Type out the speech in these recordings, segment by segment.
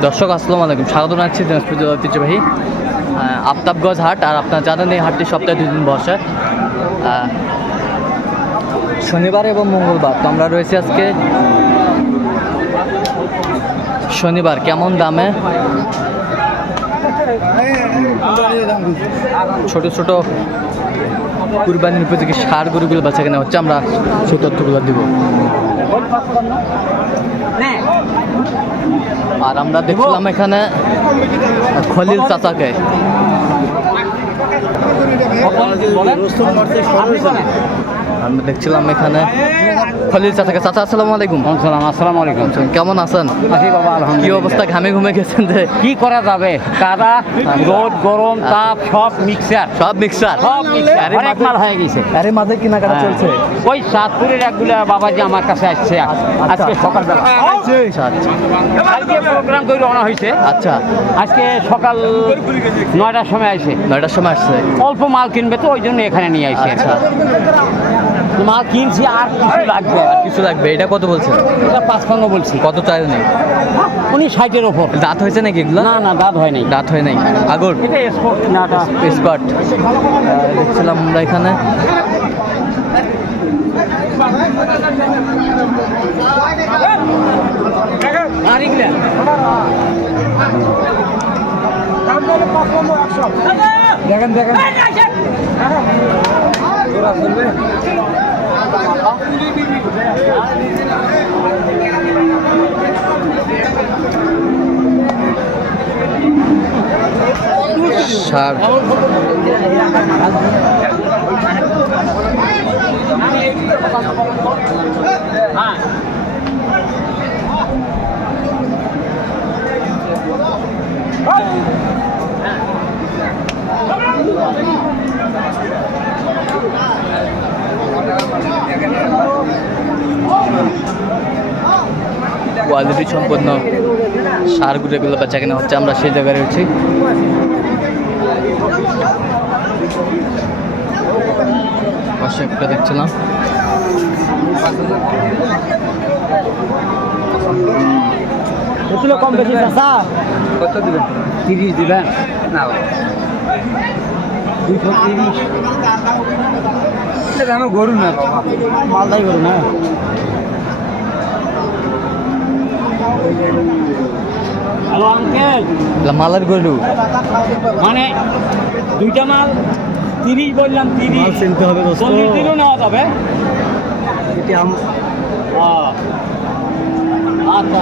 দর্শক, আসসালামু আলাইকুম। স্বাগত জানাচ্ছি দিনাজপুর জেলা ঐতিহ্যবাহী আফতাবগঞ্জ হাট আর আপনারা জানেন এই হাটটি সপ্তাহে দুই দিন বসে। শনিবার এবং মঙ্গলবার। তো আমরা রয়েছি আজকে শনিবার। কেমন দামে? ছোট ছোট কুরবানির উপযোগী সার গরুগুলো বাচ্চা কেনা হচ্ছে। আমরা সেই তথ্যগুলো দিব। আর আমরা দেখলাম এখানে খলিল চাচাকে। আমরা দেখছিলাম এখানে খলিল চাচাকে। চাচা আসসালামু আলাইকুম। সালাম আসসালামু আলাইকুম। কেমন আছেন? আছি বাবা আলহামদুলিল্লাহ। কি অবস্থা? ঘামে ঘুমে গেছেন যে? কি করা যাবে? কাদা রোদ গরম তাপ সব মিক্সার সব মিক্সার সব মিক্সার অনেক মাল হয়ে গেছে। আরে মাঝে কেনাকাটা হ্যাঁ। চলছে। ওই সাতপুরের একগুলা বাবাজি আমার কাছে আসছে আজকে সকালবেলা। আচ্ছা। আচ্ছা কালকে প্রোগ্রাম করে রওনা হয়েছে। আচ্ছা। আজকে সকাল নয়টার সময় আসে। নয়টার সময় আসছে। অল্প মাল কিনবে তো ওই জন্য এখানে নিয়ে আসছে আচ্ছা। মাল কিনছি আর কিছু লাগবে। আর কিছু লাগবে এটা কত বলছেন? এটা পাঁচপান্ন বলছি। কত চাই নেই উনি ষাটের ওপর। দাঁত হয়েছে নাকি এগুলো? না না দাঁত হয় নাই। দাঁত হয় নাই। আগর? এটা স্পোর্ট নাটা স্পার্ট দেখছিলাম আমরা এখানে। দেখেন দেখেন। সার কোয়ালিটি সম্পন্ন সারগুলো এগুলো বাচ্চা কেনা হচ্ছে, আমরা সেই জায়গায় রয়েছি। দেখছিলাম। কত দিবেন? তিরিশ দিবেন? না। দুশো তিরিশ। এটা আমি গরু না? বাবা মালদাই আঙ্কেল এগুলা মালার গরু। মানে দুইটা মাল তিরিশ বললাম তিরিশ। চিনতে হবে। চল্লিশ দিনও নেওয়া যাবে? এটি আম আচ্ছা।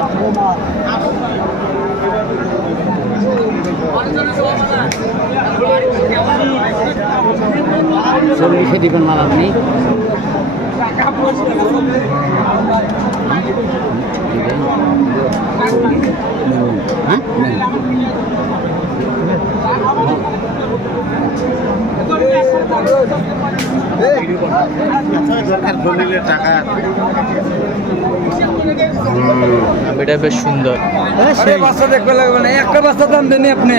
চল্লিশে দিবেন মাল আপনি। হ্যাঁ? এটা বেশ সুন্দর। বাচ্চা দেখবে লাগবে না একটা বাচ্চা দাম দেননি আপনি।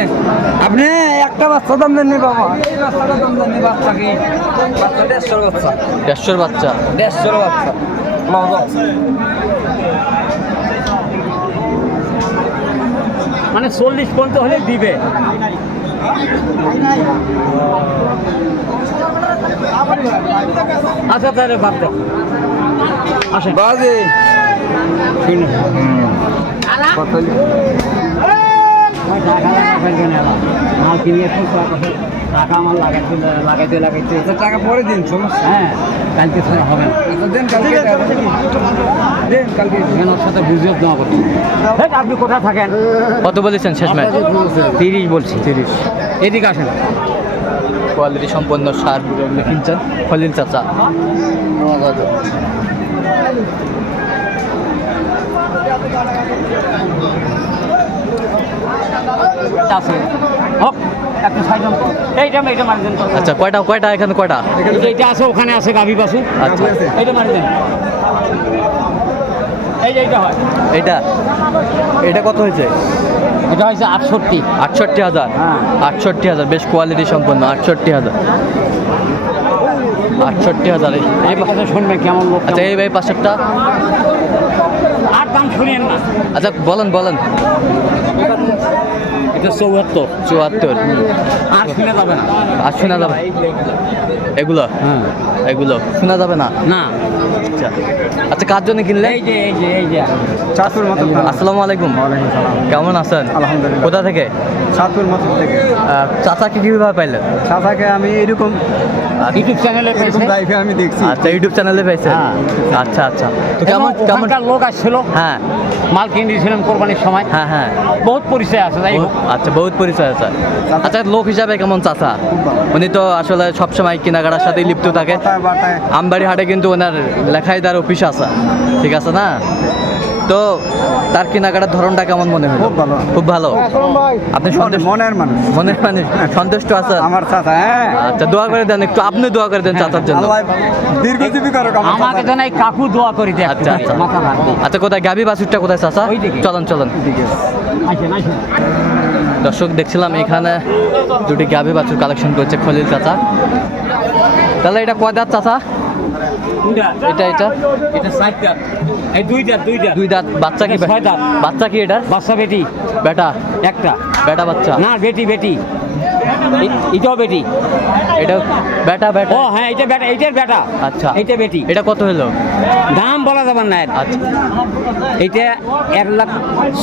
আপনি একটা বাচ্চা দাম দেননি বাবা। এই বাচ্চাটা দাম দেননি বাচ্চা কি বাচ্চা। দেড়শোর বাচ্চা? দেড়শোর বাচ্চা। দেড়শোর। মানে চল্লিশ পর্যন্ত হলে দিবে। আচ্ছা তাহলে বাদ আসেন। বাজে। কত টাকা। মাল কিনে আমার লাগাইতে লাগাইতে লাগাইতে টাকা পরে দিন সমস্যা। হ্যাঁ কালকে ছাড়া হবে না। আচ্ছা, দেন কালকে দেন। কালকে। ওর সাথে গুজব দেওয়া করছি হেট, আপনি কোথায় থাকেন? কত বলেছেন শেষ ম্যাচ? তিরিশ বলছি। তিরিশ। এদিকে আসেন। কোয়ালিটি সম্পন্ন সার কিনছেন খলিল চাচা। আচ্ছা কয়টা কয়টা এখানে কয়টা? এইটা আছে ওখানে আছে গাভী বাসু আচ্ছা। এইটা মারি দেন এই এইটা হয়। এটা এটা কত হয়েছে? এটা হয়েছে আটষট্টি। আটষট্টি হাজার? হ্যাঁ। আটষট্টি হাজার বেশ কোয়ালিটি সম্পন্ন আটষট্টি হাজার। আটষট্টি হাজার এই- পাশে শুনবেন কেমন আচ্ছা এই ভাই পাশেরটা? আট দাম শুনেন না। আচ্ছা বলেন বলেন। এটা চৌহাত্তর চুয়াত্তর। আর শুনে যাবে না। আর শোনা যাবে এগুলো? হ্যাঁ। এগুলো? শোনা যাবে না? না। আচ্ছা। আচ্ছা কার জন্য কিনলে? এই যে এই যে এই যে। চাঁদপুর মতো আসসালামু আলাইকুম। কেমন আছেন? আলহামদুলিল্লাহ। কোথা থেকে? চাঁদপুর মতো থেকে। চাচাকে কীভাবে পাইলেন? চাচাকে আমি এরকম ইউটিউব চ্যানেলে পেয়েছে লাইফে আমি দেখছি। আচ্ছা ইউটিউব চ্যানেলে হ্যাঁ। আচ্ছা আচ্ছা। তো কেমন কেমন লোক আসছিল। হ্যাঁ। মাল কিনে দিয়েছিলাম কোরবানির সময়। হ্যাঁ হ্যাঁ। বহুত পরিচয় আছে হোক। আচ্ছা বহুত পরিচয় আছে। আচ্ছা লোক হিসাবে কেমন চাচা? উনি তো আসলে সবসময় কেনাকাটার সাথে লিপ্ত থাকে। আমবাড়ি হাটে কিন্তু ওনার লেখাইদার অফিস আছে। ঠিক আছে না? তো তার কেনাকাটার ধরনটা কেমন মনে হলো? খুব ভালো। খুব ভালো? আপনি সন্তুষ্ট মনের মানুষ। মনের মানে সন্তুষ্ট আছেন? আমার চাচা হ্যাঁ। আচ্ছা দোয়া করে দেন একটু। আপনি দোয়া করে দেন চাচার জন্য। দীর্ঘজীবী করুক আমাকে যেন এই কাকু দোয়া করি দেয়। আচ্ছা আচ্ছা। আচ্ছা কোথায়? গাবি বাছুরটা কোথায় চাচা। চলন চলন। আসেন আসেন। দর্শক দেখছিলাম এখানে দুটি গাভী বাছুর কালেকশন করছে খলিল চাচা। তাহলে এটা কয় দাঁত চাচা? এটা এটা? এটা সাইড দাঁত। এই দুই দাঁত দুই দাঁত। দুই দাঁত বাচ্চা কি এটা ছয় দাঁত। বাচ্চা কি এটা? বাচ্চা বেটি। বেটা? একটা। বেটা বাচ্চা? না বেটি বেটি। এটাও বেটি। এটা বেটা বেটা ও হ্যাঁ এটা বেটা এইটার বেটা আচ্ছা। এইটা বেটি। এটা কত হলো? দাম বলা যাবে না আচ্ছা। এইটা এক লাখ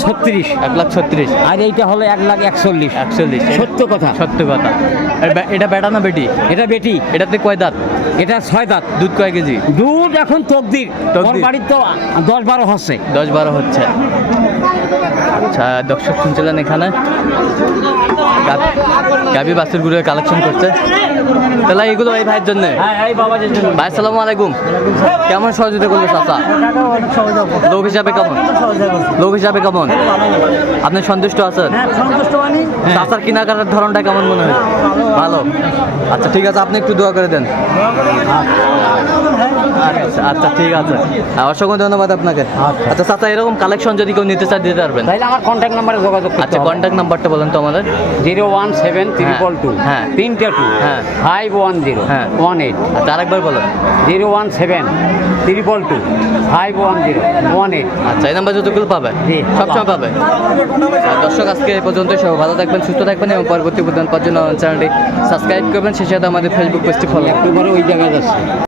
ছত্রিশ। এক লাখ ছত্রিশ। আর এইটা হলো এক লাখ একচল্লিশ। একচল্লিশ। সত্য কথা। সত্য কথা। এটা বেটা না বেটি? এটা বেটি। এটাতে কয় দাঁত? এটা ছয় দাঁত। দুধ কয় কেজি? দুধ এখন তকদির। তকদির। বাড়ির তো দশ বারো হচ্ছে। দশ বারো হচ্ছে। আচ্ছা দর্শক শুনছিলেন এখানে? গা- বাসের বাছুরগুলোর কালেকশন করছে। তাহলে এগুলো এই ভাইয়ের জন্য? হ্যাঁ জন্য। ভাই সালাম আলাইকুম। কেমন সহযোগিতা করল চাচা? লোক হিসাবে কেমন? লোক হিসাবে কেমন? আপনি সন্তুষ্ট আছেন? চাচার কেনাকাটার ধরনটা কেমন মনে হয়? ভালো। আচ্ছা ঠিক আছে আপনি একটু দোয়া করে দেন। আচ্ছা আচ্ছা ঠিক আছে। অসংখ্য ধন্যবাদ আপনাকে। আচ্ছা। চাচা এরকম কালেকশন যদি কেউ নিতে চায় দিতে পারবেন? তাইলে আমার কন্ট্যাক্ট নাম্বারে যোগাযোগ আচ্ছা কন্ট্যাক্ট নাম্বারটা বলেন তো আমাদের। Zero one seven triple two হ্যাঁ। তিনটে টু হ্যাঁ। ফাইভ ওয়ান জিরো হ্যাঁ। ওয়ান এইট আচ্ছা আরেকবার বলেন। Zero one seven triple two five one zero one eight আচ্ছা এই নাম্বার যতগুলো পাবে। সবসময় পাবে। আর দর্শক আজকে এই পর্যন্ত সব ভালো থাকবেন সুস্থ থাকবেন এবং পরবর্তী প্রদান পাওয়ার জন্য চ্যানেলটি সাবস্ক্রাইব করবেন। সেই সাথে আমাদের ফেসবুক পেজটি ফলো একটু পরে ওই জায়গায় যাচ্ছে।